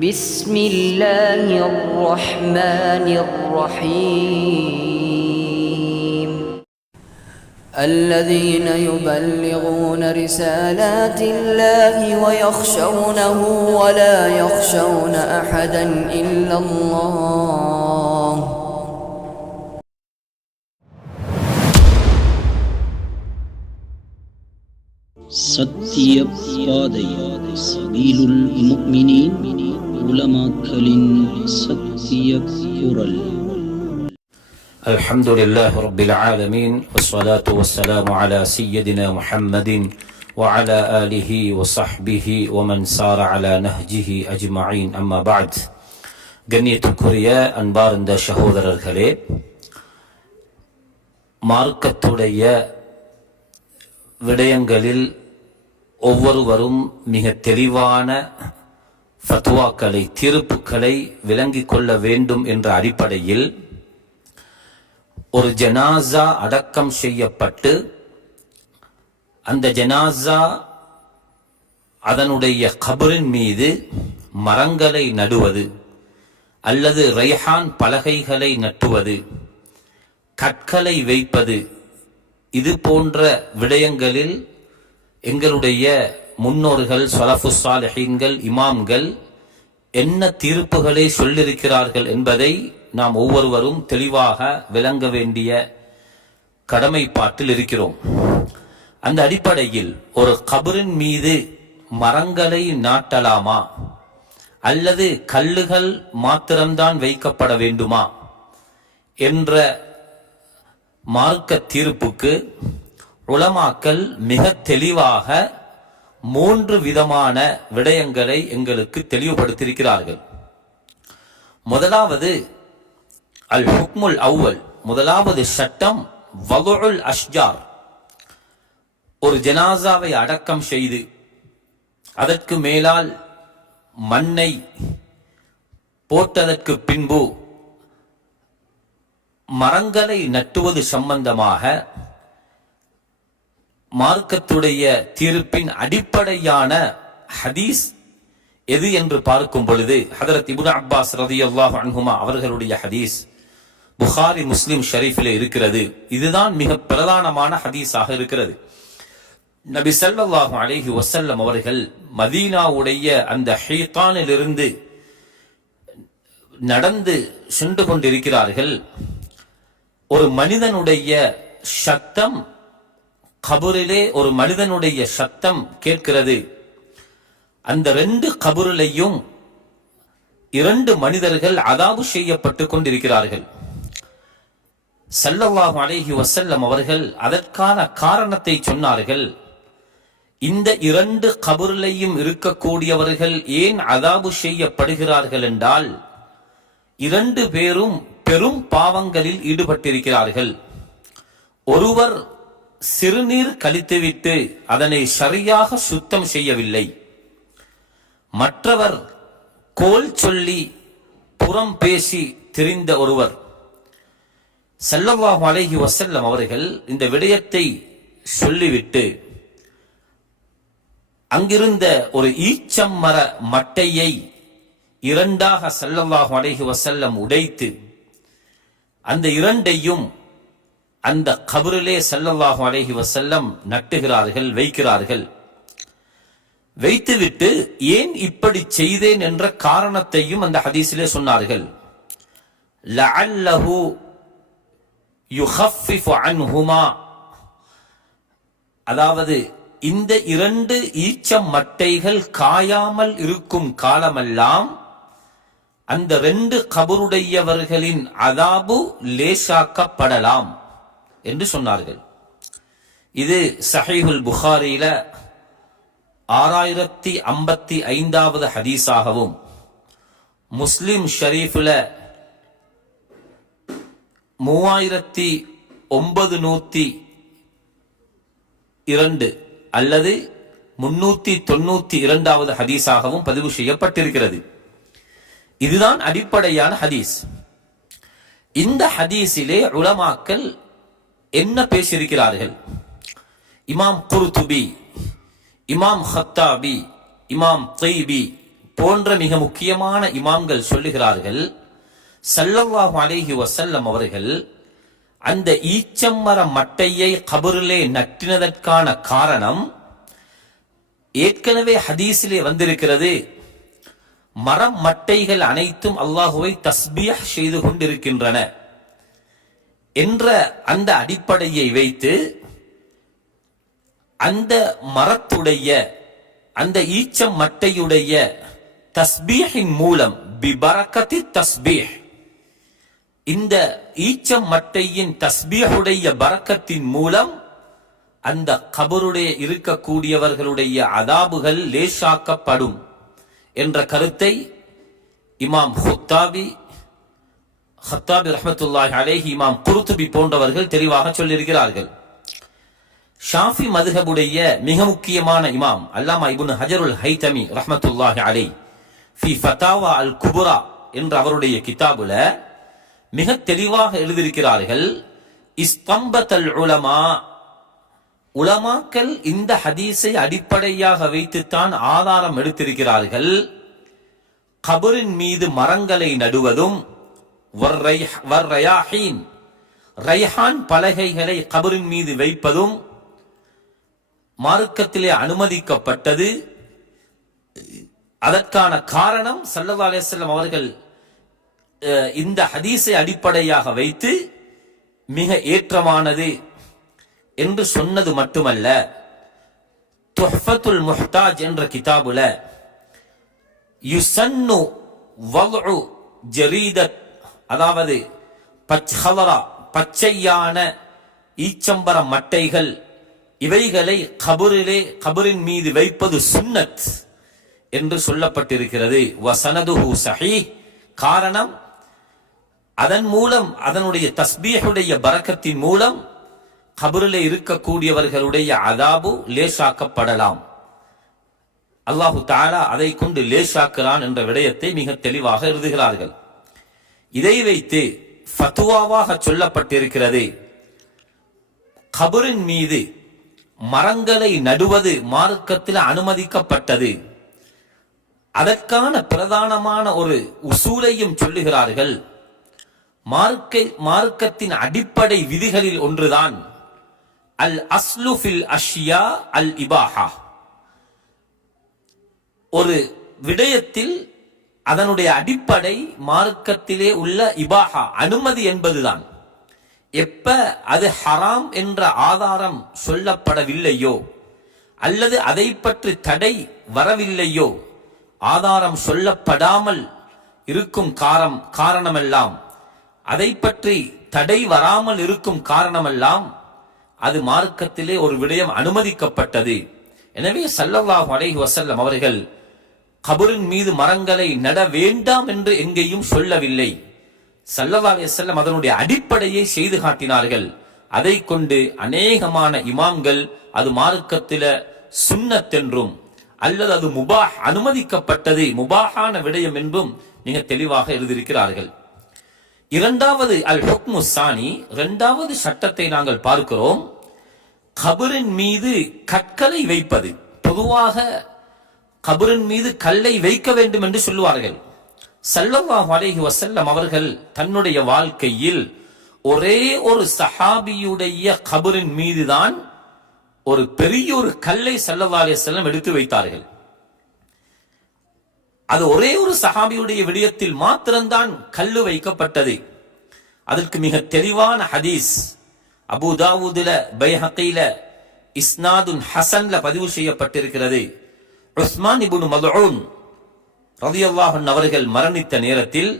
بسم الله الرحمن الرحيم. الذين يبلغون رسالات الله ويخشونه ولا يخشون أحدا إلا الله. ستي بادي سبيل المؤمنين உலமாக்களின் சத்திய குரல் الحمد لله رب العالمين والصلاة والسلام على سيدنا محمد وعلى آله وصحبه ومن سار على نهجه أجمعين أما بعد கண்ணியத்துக்குரிய அன்பார்ந்த சகோதரர்களே மார்க்கத்துடைய விடயங்களில் ஒவ்வொருவரும் மிக தெளிவான ஃபத்வாக்களை தீர்ப்புகளை விளங்கிக் கொள்ள வேண்டும் என்ற அடிப்படையில் ஒரு ஜனாசா அடக்கம் செய்யப்பட்டு அந்த ஜனாசா அதனுடைய கபரின் மீது மரங்களை நடுவது அல்லது ரைஹான் பலகைகளை நட்டுவது கற்களை வைப்பது இது போன்ற விடயங்களில் எங்களுடைய முன்னோர்கள் சலஃபு சாலிஹீன்கள் இமாம்கள் என்ன தீர்ப்புகளை சொல்லியிருக்கிறார்கள் என்பதை நாம் ஒவ்வொருவரும் தெளிவாக விளங்க வேண்டிய கடமைப்பாட்டில் இருக்கிறோம். அந்த அடிப்படையில் ஒரு கபரின் மீது மரங்களை நாட்டலாமா? அல்லது கல்லுகள் மாத்திரம்தான் வைக்கப்பட வேண்டுமா? என்ற மார்க்க தீர்ப்புக்கு உளமாக்கல் மிக தெளிவாக மூன்று விதமான விடயங்களை எங்களுக்கு தெளிவுபடுத்தியிருக்கிறார்கள். முதலாவது அல் ஹுக்முல் அவ்வல். முதலாவது சட்டம் வகுல் அஷ்ஜார். ஒரு ஜனாசாவை அடக்கம் செய்து அதற்கு மேலால் மண்ணை போட்டதற்கு பின்பு மரங்களை நட்டுவது சம்பந்தமாக மார்க்கத்துடைய தீர்ப்பின் அடிப்படையான ஹதீஸ் எது என்று பார்க்கும் பொழுது ஹதரத் இபுன் அப்பாஸ் ரதியல்லாஹு அன்ஹுமா அவர்களுடைய ஹதீஸ் புகாரி முஸ்லிம் ஷரீஃபிலே இருக்கிறது. இதுதான் மிக பிரதானமான ஹதீஸாக இருக்கிறது. நபி ஸல்லல்லாஹு அலேஹி வசல்லம் அவர்கள் மதீனாவுடைய அந்த ஹீத்தானிலிருந்து நடந்து சென்று கொண்டிருக்கிறார்கள். ஒரு மனிதனுடைய சத்தம் கபூரிலே ஒரு மனிதனுடைய சத்தம் கேட்கிறது. அந்த ரெண்டு கபூரிலையும் இரண்டு மனிதர்கள் அதாவு செய்யப்பட்டு கொண்டிருக்கிறார்கள். சல்லல்லாஹு அலேஹி வசல்லம் அவர்கள் அதற்கான காரணத்தை சொன்னார்கள். இந்த இரண்டு கபூரிலையும் இருக்கக்கூடியவர்கள் ஏன் அதாபு செய்யப்படுகிறார்கள் என்றால் இரண்டு பேரும் பெரும் பாவங்களில் ஈடுபட்டிருக்கிறார்கள். ஒருவர் சிறுநீர் கழித்துவிட்டு அதனை சரியாக சுத்தம் செய்யவில்லை. மற்றவர் கோல் சொல்லி புறம் பேசி திரிந்த ஒருவர். செல்லவாஹு அலைஹி வசல்லம் அவர்கள் இந்த விடயத்தை சொல்லிவிட்டு அங்கிருந்த ஒரு ஈச்சம் மர மட்டையை இரண்டாக செல்லவாஹு அலைஹி வசல்லம் உடைத்து அந்த இரண்டையும் அந்த கபரிலே செல்லவாஹு அழகி வசல்லம் நட்டுகிறார்கள் வைக்கிறார்கள். வைத்துவிட்டு ஏன் இப்படி செய்தேன் என்ற காரணத்தையும் அந்த ஹதீஸிலே சொன்னார்கள். லஅல்லஹு யுஹஃபிஃபு அன்ஹுமா. அதாவது இந்த இரண்டு ஈச்ச மட்டைகள் காயாமல் இருக்கும் காலமெல்லாம் அந்த ரெண்டு கபருடையவர்களின் அதாபு லேசாக்கப்படலாம். என்று சொன்னார்கள். இது சஹீஹுல் புகாரியில ஆறாயிரத்தி ஐம்பத்தி ஐந்தாவது ஹதீஸாகவும் முஸ்லிம் ஷரீஃபில் மூவாயிரத்தி ஒன்பது நூத்தி இரண்டு அல்லது முன்னூத்தி தொண்ணூத்தி இரண்டாவது ஹதீஸாகவும் பதிவு செய்யப்பட்டிருக்கிறது. இதுதான் அடிப்படையான ஹதீஸ். இந்த ஹதீஸிலே உலமாக்கல் என்ன பேசியிருக்கிறார்கள்? இமாம் குருதுபி இமாம் ஹத்தாபி இமாம் தைபி போன்ற மிக முக்கியமான இமாம்கள் சொல்லுகிறார்கள் ஸல்லல்லாஹு அலேஹி வசல்லம் அவர்கள் அந்த ஈச்சம்மர மட்டையை கபரிலே நட்டினதற்கான காரணம் ஏற்கனவே ஹதீஸிலே வந்திருக்கிறது மரம் மட்டைகள் அனைத்தும் அல்லாஹுவை தஸ்பியா செய்து கொண்டிருக்கின்றன. என்ற அந்த அடிப்படையை வைத்து அந்த மரத்துடைய அந்த ஈச்சம் மட்டையுடைய தஸ்பீஹின் மூலம் பிபரக்கத்தி தஸ்பீஹ். இந்த ஈச்சம் மட்டையின் தஸ்பீஹுடைய பரக்கத்தின் மூலம் அந்த கபருடைய இருக்கக்கூடியவர்களுடைய அதாபுகள் லேசாக்கப்படும் என்ற கருத்தை இமாம் ஹுத்தாபி ஹத்தாபி ரஹமத்துல்லாஹி அலேஹி இமாம் குருத்துபி போன்றவர்கள் தெளிவாக சொல்லியிருக்கிறார்கள். ஷாஃபி மதுஹபுடைய மிக முக்கியமான இமாம் அல்லாமா இபுன் ஹஜருல் ஹைதமி ரஹ்மத்துல்லாஹி அலை ஃபி ஃபதாவா அல் குபுரா என்ற அவருடைய கிதாபுல மிக தெளிவாக எழுதியிருக்கிறார்கள் இஸ்தம்பத்தல் உலமா உலமாக்கள் இந்த ஹதீஸை அடிப்படையாக வைத்துத்தான் ஆதாரம் எடுத்திருக்கிறார்கள். கபரின் மீது மரங்களை நடுவதும் ரைஹான் பலகைகளை கபரின் மீது வைப்பதும் மார்க்கத்திலே அனுமதிக்கப்பட்டது. அதற்கான காரணம் சல்லா அலிஸ்லாம் அவர்கள் இந்த ஹதீஸை அடிப்படையாக வைத்து மிக ஏற்றமானது என்று சொன்னது மட்டுமல்ல. துஹ்ஃபத்துல் முஹ்தாஜ் என்ற கிதாபுல யுசன்னு வல்உ ஜரீதத் அதாவது பச்ஹலரா பச்சையான ஈச்சம்பர மட்டைகள் இவைகளை கபரிலே கபரின் மீது வைப்பது சுன்னத் என்று சொல்லப்பட்டிருக்கிறது. வசனதுஹு சஹி. காரணம் அதன் மூலம் அதனுடைய தஸ்பீஹுடைய பரக்கத்தின் மூலம் கபரிலே இருக்கக்கூடியவர்களுடைய அதாபு லேசாக்கப்படலாம். அல்லாஹு தாலா அதை கொண்டு லேசாக்கிறான் என்ற விடயத்தை மிக தெளிவாக எழுதுகிறார்கள். இதை வைத்து ஃபத்துவாவாக சொல்லப்பட்டிருக்கிறது. கபரின் மீது மரங்களை நடுவது மார்க்கத்தில் அனுமதிக்கப்பட்டது. அதற்கான பிரதானமான ஒரு உசூலையும் சொல்லுகிறார்கள். மார்க்க மார்க்கத்தின் அடிப்படை விதிகளில் ஒன்றுதான். அல் அஸ்லு ஃபில் அஷ்யா அல் இபாஹா. ஒரு விடயத்தில் அதனுடைய அடிப்படை மார்க்கத்திலே உள்ள இபாஹா அனுமதி என்பதுதான். எப்ப அது ஹராம் என்ற ஆதாரம் சொல்லப்படவில்லையோ அல்லது அதை பற்றி தடை வரவில்லையோ ஆதாரம் சொல்லப்படாமல் இருக்கும் காரம் காரணமெல்லாம் அதை பற்றி தடை வராமல் இருக்கும் காரணமெல்லாம் அது மார்க்கத்திலே ஒரு விடயம் அனுமதிக்கப்பட்டது. எனவே சல்லல்லாஹ் அலைஹி வசல்லம் அவர்கள் கபரின் மீது மரங்களை நட வேண்டாம் என்று எங்கேயும் சொல்லவில்லை. ஸல்லல்லாஹு செல்லம் அதனுடைய அடிப்படையை செய்து காட்டினார்கள். அதை கொண்டு அநேகமான இமாம்கள் அது மார்க்கத்தில சுண்ணத்தென்றும் அல்லது அது முபா அனுமதிக்கப்பட்டது முபாகான விடயம் என்றும் மிக தெளிவாக எழுதியிருக்கிறார்கள். இரண்டாவது அல் ஹுக்மு சாணி இரண்டாவது சட்டத்தை நாங்கள் பார்க்கிறோம். கபரின் மீது கற்களை வைப்பது பொதுவாக கபரின் மீது கல்லை வைக்க வேண்டும் என்று சொல்லுவார்கள். ஸல்லல்லாஹு அலைஹி வசல்லம் அவர்கள் தன்னுடைய வாழ்க்கையில் ஒரே ஒரு சஹாபியுடைய கபரின் மீதுதான் ஒரு பெரிய ஒரு கல்லை ஸல்லல்லாஹு அலே செல்லம் எடுத்து வைத்தார்கள். அது ஒரே ஒரு சஹாபியுடைய விடயத்தில் மாத்திரம்தான் கல்லு வைக்கப்பட்டது. அதற்கு மிக தெளிவான ஹதீஸ் அபுதாவுதுல தாவூதுல இஸ்னாதுன் ஹசன்ல பதிவு செய்யப்பட்டிருக்கிறது. உஸ்மான் இப்னு மதுன் ரலியல்லாஹு அன்ஹு அவர்கள் மரணித்த நேரத்தில்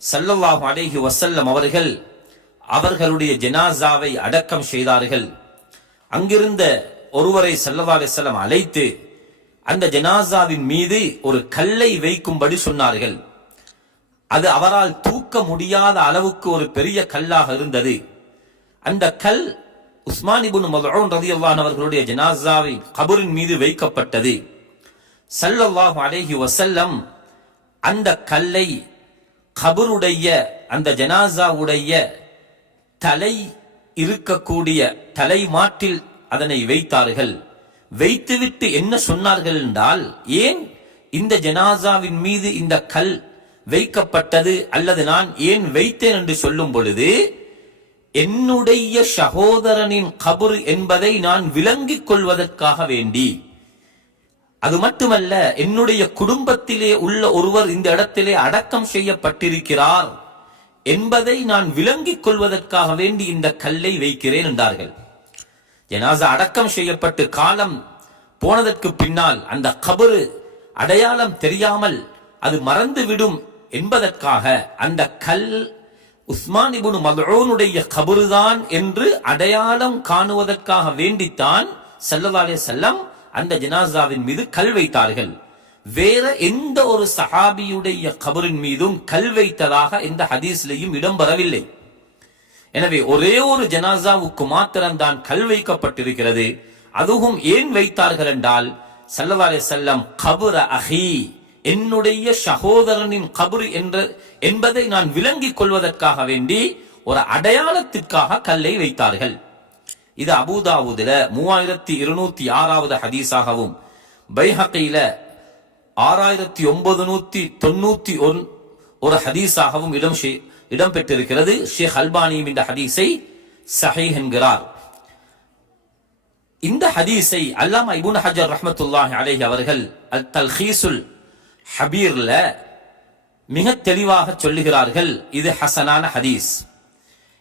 சல்லல்லாஹு அலேஹி வசல்லம் அவர்கள் அவர்களுடைய ஜனாசாவை அடக்கம் செய்தார்கள். அங்கிருந்த ஒருவரை சல்லல்லா அலிசல்லம் அழைத்து அந்த ஜனாசாவின் மீது ஒரு கல்லை வைக்கும்படி சொன்னார்கள். அது அவரால் தூக்க முடியாத அளவுக்கு ஒரு பெரிய கல்லாக இருந்தது. அந்த கல் உஸ்மான் இப்னு மதுஊன் ரலியல்லாஹு அவர்களுடைய ஜனாசாவை கபரின் மீது வைக்கப்பட்டது. சல்லல்லாஹு அலேஹி வசல்லம் அந்த கல்லை கபருடைய அந்த ஜனாசாவுடைய தலை இருக்கக்கூடிய தலை மாட்டில் அதனை வைத்தார்கள். வைத்துவிட்டு என்ன சொன்னார்கள் என்றால் ஏன் இந்த ஜனாசாவின் மீது இந்த கல் வைக்கப்பட்டது அல்லது நான் ஏன் வைத்தேன் என்று சொல்லும் பொழுது என்னுடைய சகோதரனின் கபர் என்பதை நான் விளங்கிக் கொள்வதற்காக வேண்டி அது மட்டுமல்ல என்னுடைய குடும்பத்திலே உள்ள ஒருவர் இந்த இடத்திலே அடக்கம் செய்யப்பட்டிருக்கிறார் என்பதை நான் விளங்கிக் கொள்வதற்காக வேண்டி இந்த கல்லை வைக்கிறேன் என்றார்கள். ஜனாசா அடக்கம் செய்யப்பட்டு காலம் போனதற்கு பின்னால் அந்த கபரு அடையாளம் தெரியாமல் அது மறந்துவிடும் என்பதற்காக அந்த கல் உஸ்மான் இபுனு மதூனுடைய கபருதான் என்று அடையாளம் காணுவதற்காக வேண்டித்தான் செல்லதாலே செல்லம் அந்த ஜனாசாவின் மீது கல் வைத்தார்கள். வேற எந்த ஒரு சஹாபியுடைய கபரின் மீதும் கல் வைத்ததாக எந்த ஹதீஸ்லையும் இடம்பெறவில்லை. எனவே ஒரே ஒரு ஜனாசாவுக்கு மாத்திரம்தான் கல் வைக்கப்பட்டிருக்கிறது. அதுவும் ஏன் வைத்தார்கள் என்றால் சல்லவாரே செல்லம் கபுர அஹி என்னுடைய சகோதரனின் கபுரு என்ற என்பதை நான் விளங்கிக் கொள்வதற்காக வேண்டி ஒரு அடையாளத்திற்காக கல்லை வைத்தார்கள். இது அபூதாவுதுல மூவாயிரத்தி இருநூத்தி ஆறாவது ஹதீஸாகவும் பைஹக்கையில ஆறாயிரத்தி ஒன்பது நூத்தி தொண்ணூத்தி ஒன் ஒரு ஹதீஸாகவும் இடம் இடம்பெற்றிருக்கிறது. ஷேக் அல்பானியும் இந்த ஹதீஸை சஹை என்கிறார். இந்த ஹதீஸை அல்லாமா இபுன் ஹஜர் ரஹமத்துல்லாஹி அலேஹி அவர்கள் அல் தல்ஹீசுல் ஹபீர்ல மிக தெளிவாக சொல்லுகிறார்கள். இது ஹசனான ஹதீஸ்.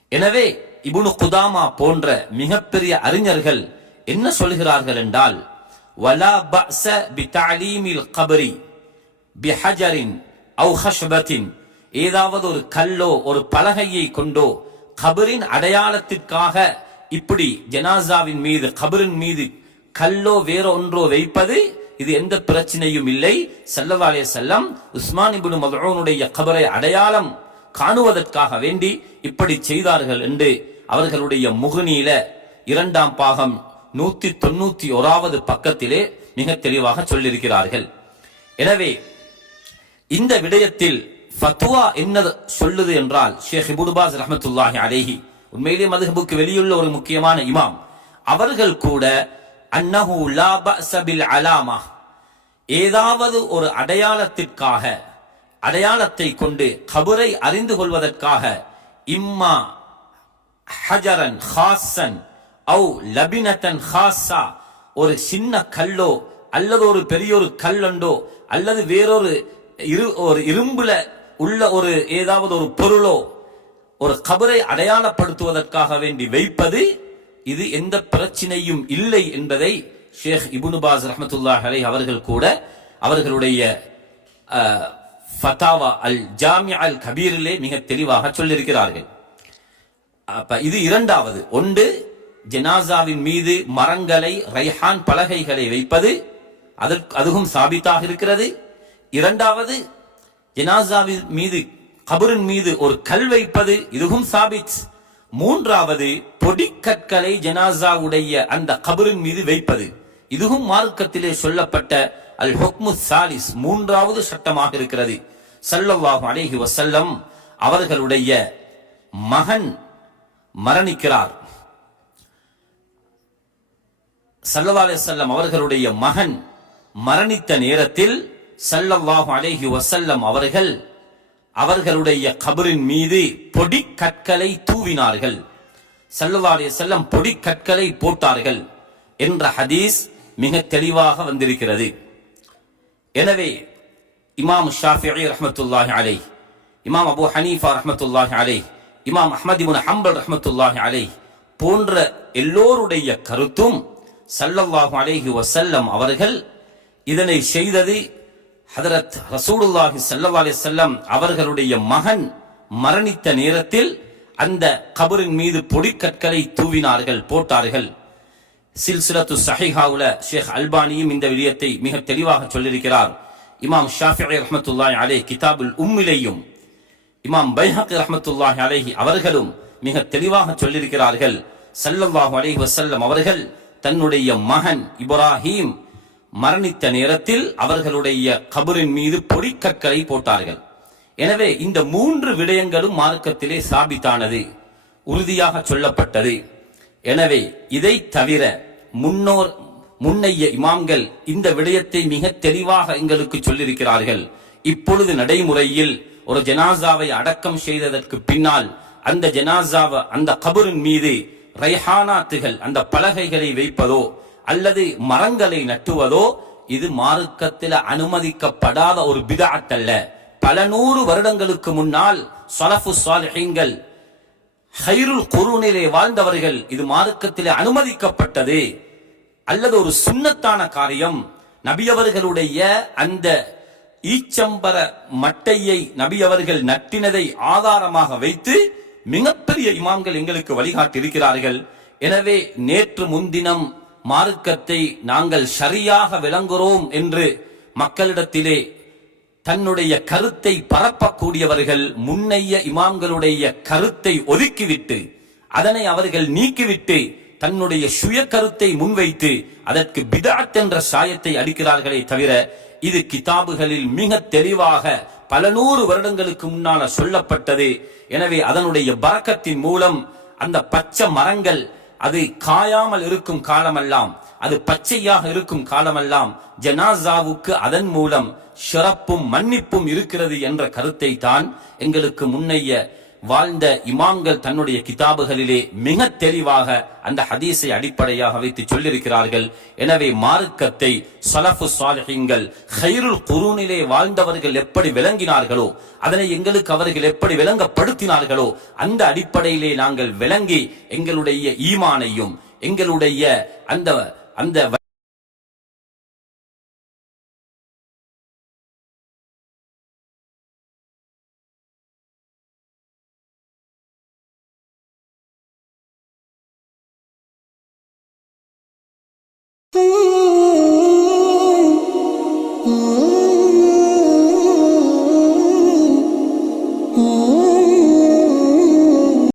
எனவே இபுனு குதாமா போன்ற மிகப்பெரிய அறிஞர்கள் என்ன சொல்கிறார்கள் என்றால் வலா பஅஸ பிதஅலீமில் கபரி பிஹஜரின் அவு ஹஷ்பத்தின் ஏதாவது ஒரு கல்லோ ஒரு பலகையை கொண்டோ கபரின் அடையாளத்திற்காக இப்படி ஜனாசாவின் மீது கபரின் மீது கல்லோ வேற ஒன்றோ வைப்பது இது எந்த பிரச்சனையும் இல்லை. செல்லவாலே செல்லம் உஸ்மான் இபுனு மதுனுடைய கபரை அடையாளம் காணுவதற்காக வேண்டி இப்படி செய்தார்கள் என்று அவர்களுடைய முகனியில இரண்டாம் பாகம் நூத்தி தொண்ணூத்தி ஓராவது பக்கத்திலே மிக தெளிவாக சொல்லியிருக்கிறார்கள். எனவே இந்த விடயத்தில் ஃபத்வா என்ன சொல்லுது என்றால் ஷேக் இபுடுபாஸ் ரஹமத்துல்லாஹி அலேஹி உண்மையிலே மதுஹபுக்கு வெளியுள்ள ஒரு முக்கியமான இமாம். அவர்கள் கூட அன்னஹு லா சபில் அலாமா ஏதாவது ஒரு அடையாளத்திற்காக அடையாளத்தை கொண்டு கபரை அறிந்து கொள்வதற்காக இம்மா ஹஜரன் ஹாசன் அவு லபினத்தன் ஹாசா ஒரு சின்ன கல்லோ அல்லது ஒரு பெரிய ஒரு கல்லண்டோ அல்லது வேறொரு இரு ஒரு இரும்புல உள்ள ஒரு ஏதாவது ஒரு பொருளோ ஒரு கபரை அடையாளப்படுத்துவதற்காக வேண்டி வைப்பது இது எந்த பிரச்சனையும் இல்லை என்பதை ஷேக் இபுனு பாஸ் அலை அவர்கள் கூட அவர்களுடைய ஃபதாவா அல் ஜாமி அல் கபீரிலே மிக தெளிவாக சொல்லியிருக்கிறார்கள். அப்ப இது இரண்டாவது. ஒன்று ஜனாசாவின் மீது மரங்களை ரைஹான் பலகைகளை வைப்பது அதற்கு அதுவும் சாபித்தாக இருக்கிறது. இரண்டாவது ஜனாசாவின் மீது கபரின் மீது ஒரு கல் வைப்பது இதுவும் சாபித். மூன்றாவது பொடிக்கற்களை ஜனாசாவுடைய அந்த கபரின் மீது வைப்பது இதுவும் மார்க்கத்திலே சொல்லப்பட்ட அல் ஹுக்மு சாலிஸ் மூன்றாவது சட்டமாக இருக்கிறது. ஸல்லல்லாஹு அலேஹி வசல்லம் அவர்களுடைய மகன் மரணிக்கிறார். ஸல்லல்லாஹு அலைஹி அவர்களுடைய மகன் மரணித்த நேரத்தில் ஸல்லல்லாஹு அலேஹி வசல்லம் அவர்கள் அவர்களுடைய கபரின் மீது பொடி கற்களை தூவினார்கள். ஸல்லல்லாஹு அலைஹி வஸல்லம் பொடி கற்களை போட்டார்கள் என்ற ஹதீஸ் மிக தெளிவாக வந்திருக்கிறது. எனவே இமாம் ஷாஃபி ரஹமத்துல்லாஹி அலை இமாம் அபூ ஹனீஃபா ரஹமத்துல்லாஹி அலை இமாம் அஹமது ஹம்பல் ரஹமத்துல்லாஹி அலை போன்ற எல்லோருடைய கருத்தும் சல்லல்லாஹு அலைஹி வசல்லம் அவர்கள் இதனை செய்தது ஹதரத் ரசூலுல்லாஹி சல்லா அலி செல்லம் அவர்களுடைய மகன் மரணித்த நேரத்தில் அந்த கபரின் மீது பொடிக்கற்களை தூவினார்கள் போட்டார்கள். சில்சிலத்து சஹிஹாவுல ஷேக் அல்பானியும் இந்த விடயத்தை மிக தெளிவாக சொல்லியிருக்கிறார். இமாம் ஷாஃபி ரஹமத்துல்லாஹி அலைஹி கிதாபுல் உம்மிலையும் இமாம் பைஹக் ரஹமத்துல்லாஹி அலேஹி அவர்களும் மிக தெளிவாக சொல்லியிருக்கிறார்கள். சல்லல்லாஹு அலேஹி வசல்லம் அவர்கள் தன்னுடைய மகன் இப்ராஹீம் மரணித்த நேரத்தில் அவர்களுடைய கபரின் மீது பொடிக்கற்களை போட்டார்கள். எனவே இந்த மூன்று விடயங்களும் மார்க்கத்திலே சாபித்தானது உறுதியாக சொல்லப்பட்டது. எனவே இதை தவிர முன்னோர் முன்னைய இமாம்கள் இந்த விடயத்தை மிக தெளிவாக எங்களுக்கு சொல்லியிருக்கிறார்கள். இப்பொழுது நடைமுறையில் ஒரு ஜனாசாவை அடக்கம் செய்ததற்கு பின்னால் அந்த ஜனாசாவை அந்த கபரின் மீது ரைஹானாத்துகள் அந்த பலகைகளை வைப்பதோ அல்லது மரங்களை நட்டுவதோ இது மார்க்கத்தில் அனுமதிக்கப்படாத ஒரு பிதாத்தல்ல பல நூறு வருடங்களுக்கு முன்னால் சொலஃபு சாலிஹீன்கள் ஹைருல் குருனிலே வாழ்ந்தவர்கள் இது மார்க்கத்திலே அனுமதிக்கப்பட்டது. அல்லது ஒரு சுண்ணத்தான காரியம். நபியவர்களுடைய அந்த ஈச்சம்பர மட்டையை நபியவர்கள் நட்டினதை ஆதாரமாக வைத்து மிகப்பெரிய இமாம்கள் எங்களுக்கு வழிகாட்டியிருக்கிறார்கள். எனவே நேற்று முன்தினம் மார்க்கத்தை நாங்கள் சரியாக விளங்குகிறோம் என்று மக்களிடத்திலே தன்னுடைய கருத்தை பரப்பக்கூடியவர்கள் முன்னைய இமாம்களுடைய கருத்தை ஒதுக்கிவிட்டு அதனை அவர்கள் நீக்கிவிட்டு தன்னுடைய சுய கருத்தை முன்வைத்து அதற்கு பிதாத் என்ற சாயத்தை அடிக்கிறார்களே தவிர இது கிதாபுகளில் மிக தெளிவாக பல நூறு வருடங்களுக்கு முன்னால சொல்லப்பட்டது. எனவே அதனுடைய பறக்கத்தின் மூலம் அந்த பச்சை மரங்கள் அது காயாமல் இருக்கும் காலமெல்லாம் அது பச்சையாக இருக்கும் காலமெல்லாம் ஜனாசாவுக்கு அதன் மூலம் சிறப்பும் மன்னிப்பும் இருக்கிறது என்ற கருத்தை தான் எங்களுக்கு முன்னைய வாழ்ந்த இமாம்கள் தன்னுடைய கிதாபுகளிலே மிக தெளிவாக அந்த ஹதீஸை அடிப்படையாக வைத்து சொல்லியிருக்கிறார்கள். எனவே மார்க்கத்தை சலஃபு சாலிஹீன்கள் ஹைருல் குரூனிலே வாழ்ந்தவர்கள் எப்படி விளங்கினார்களோ அதனை எங்களுக்கு அவர்கள் எப்படி விளங்கப்படுத்தினார்களோ அந்த அடிப்படையிலே நாங்கள் விளங்கி எங்களுடைய ஈமானையும் எங்களுடைய அந்த அந்த